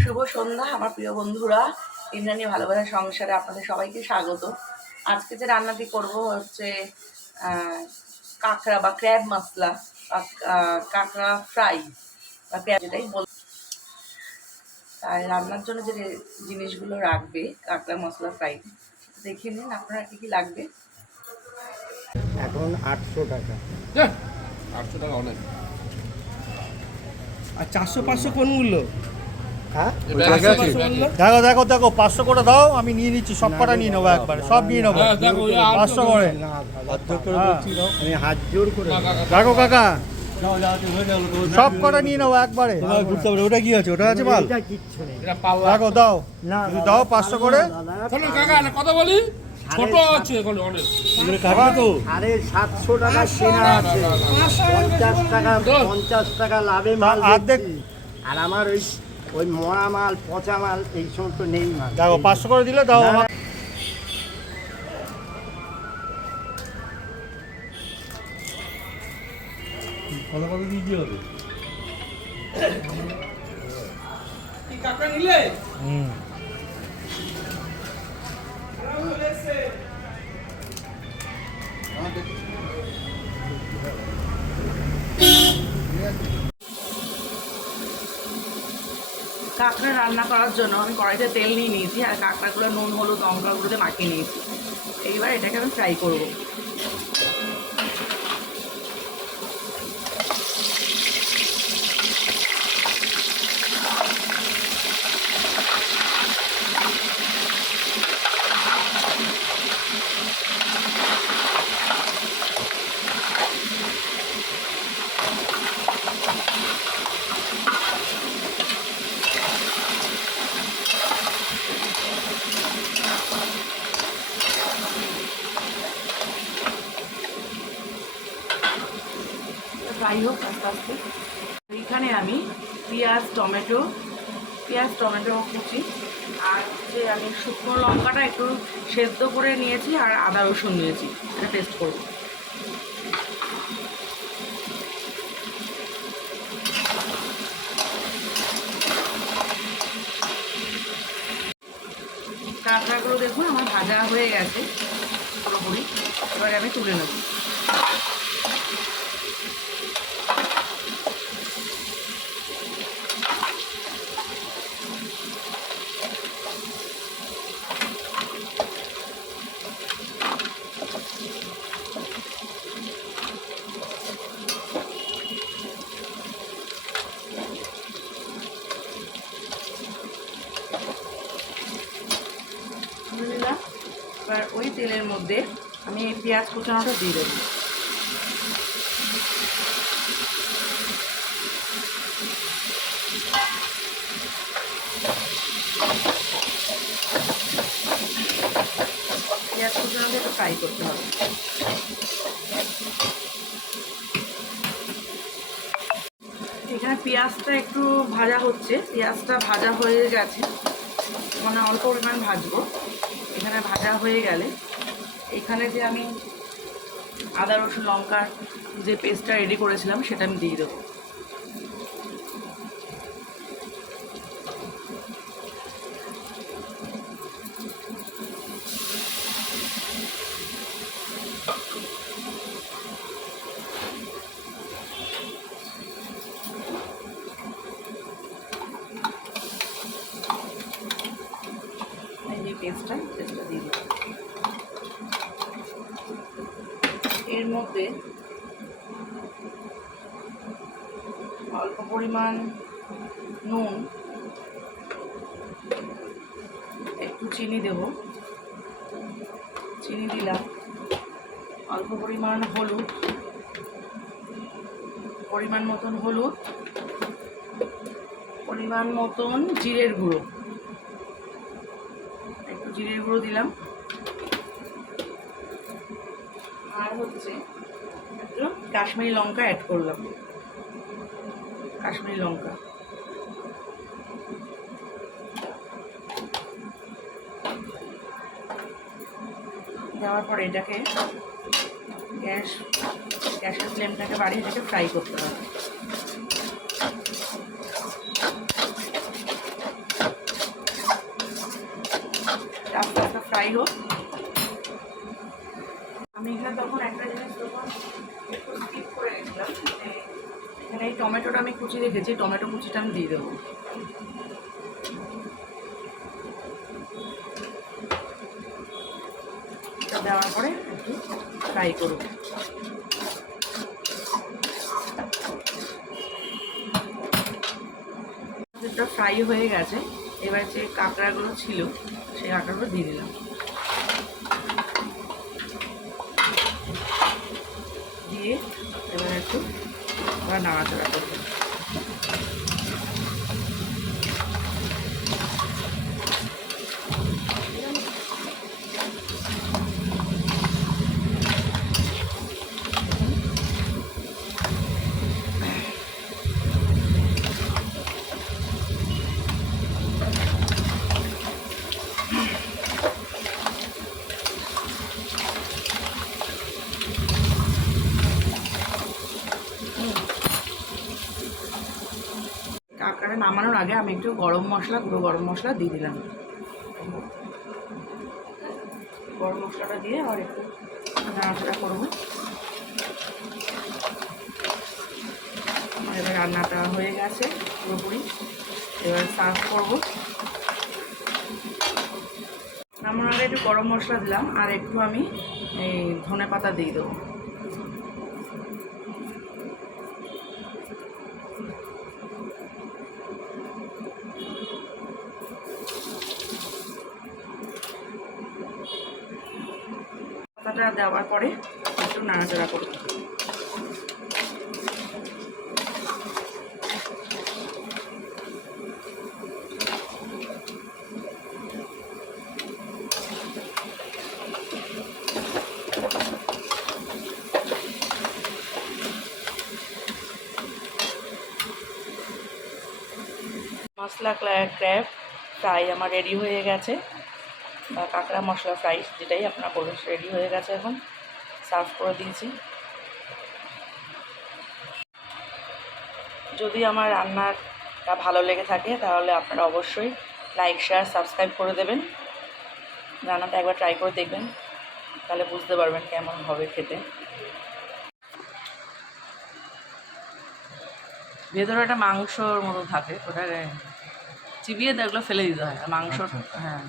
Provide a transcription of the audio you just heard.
শুভ সন্ধ্যা আমার প্রিয় বন্ধুরা, ইন্দ্রাণী ভালোবাসা সংসারে আপনাদের সবাইকে স্বাগত। আজকে যে রান্নাটি করব হচ্ছে কাঁকড়া বা ক্র্যাব মশলা, কাঁকড়া ফ্রাই বা ক্র্যাব যেটাই বল। তাই রান্নার জন্য যে জিনিসগুলো রাখবে কাঁকড়া মশলা ফ্রাই, দেখে নিন আপনারা কী কী লাগবে। এখন 800 টাকা। 800 টাকা অনেক। আর 400-500 কোনগুলো? হ্যাঁ দেখো দেখো দেখো 500 করে দাও, আমি নিয়ে নিচ্ছি, সব কটা নিয়ে নেবো একবারে, সব নিয়ে নেবো 500 করে। আমি হাত জোর করে দেখো কাকা, সব কটা নিয়ে নেবো একবারে। ওটা কি আছে? ওটা আছে মাল? এটা কিচ্ছু নেই। দেখো দাও, না দাও 500 করে। চলো কাকা একটা কথা বলি, ছোট আছে এখন অনেক। তো 750 টাকা কেনা আছে, 50 টাকা 50 টাকা লাভে মাল অর্ধেক। দিচ্ছি। আর আমার ওই মরা মাল পচা মাল এই সমস্ত নেই মাল। দেখো 500 করে দিলে দাও আমার। কত কত দিয়ে কি হবে? কাকা নিলে কাঁকড়া রান্না করার জন্য আমি কড়াইতে তেল নিয়ে নিয়েছি আর কাঁকড়াগুলো নুন হলুদ লঙ্কাগুলোতে মাখিয়ে নিয়েছি। এইবার এটাকে আমি ফ্রাই করবো। ফ্রাই হোক আস্তে আস্তে। এইখানে আমি পেঁয়াজ টমেটো কুচি আর যে আমি শুকনো লঙ্কাটা একটু সেদ্ধ করে নিয়েছি আর আদা রসুন নিয়েছি, এটা পেস্ট করব। কাঁকড়াগুলো দেখুন আমার ভাজা হয়ে গেছে পুরোপুরি, এবারে আমি তুলে নেব। দিলাম, এবার ওই তেলের মধ্যে আমি এই পেঁয়াজ কুচানোটা দিয়ে দেবো। পেঁয়াজ কুচানোটা একটু ফ্রাই করতে হবে। এখানে পেঁয়াজটা একটু ভাজা হচ্ছে, পেঁয়াজটা ভাজা হয়ে গেছে, মানে অল্প পরিমাণ ভাজবো। এখানে ভাজা হয়ে গেলে এখানে যে আমি আদা রসুন লঙ্কার যে পেস্টটা রেডি করেছিলাম সেটা আমি দিয়ে দেবো। এই পেস্টটা দিয়ে দেবো। এর মধ্যে অল্প পরিমাণ নুন, একটু চিনি দেব, চিনি দিলাম, অল্প পরিমাণ হলুদ, পরিমাণ মতন জিরের গুঁড়ো, একটু জিরের গুঁড়ো দিলাম, আর হচ্ছে একটু কাশ্মীরি লঙ্কা অ্যাড করলাম, কাশ্মীরি লঙ্কা। দেওয়ার পরে এটাকে গ্যাসের ফ্লেমটাকে বাড়িয়ে এটাকে ফ্রাই করতে হবে। ফ্রাই হোক। আমি এখানে তখন একটা জিনিস তখন একটু স্কিপ করে গেছিলাম, এখানে এই টমেটোটা আমি কুচি রেখেছি, টমেটো কুচিটা আমি দিয়ে দেবো। দেওয়ার পরে একটু ফ্রাই করব। এটা ফ্রাই হয়ে গেছে, এবার যে কাঁকড়াগুলো ছিল সেই কাঁকড়াগুলো দিয়ে দিলাম, দিয়ে এবার একটু আবার নাড়াচাড়া করবো। কাঁকড়া নামানোর আগে আমি একটু গরম মশলা, গুঁড়ো গরম মশলা দিয়ে দিলাম। গরম মশলাটা দিয়ে আর একটু নাড়াচাড়া করবো। এবার রান্নাটা হয়ে গেছে পুরোপুরি, এবার সার্ভ করবো। নামানোর আগে একটু গরম মশলা দিলাম আর একটু আমি এই ধনে পাতা দিয়ে দেবো। পাতাটা দেওয়ার পরে একটু নাড়াচাড়া করব। মশলা ক্র্যাব ফ্রাই আমার রেডি হয়ে গেছে, বা কাঁকড়া মশলা ফ্রাই যেটাই আপনারা বলুন, রেডি হয়ে গেছে। এখন সার্ভ করে দিয়েছি। যদি আমার রান্নাটা ভালো লেগে থাকে তাহলে আপনারা অবশ্যই লাইক, শেয়ার, সাবস্ক্রাইব করে দেবেন। রান্নাটা একবার ট্রাই করে দেখবেন, তাহলে বুঝতে পারবেন কেমন হবে খেতে। ভেতরে একটা মাংসর মতো থাকে, ওটা চিবিয়ে দেখলে ফেলে দিতে হয়, আর মাংস, হ্যাঁ।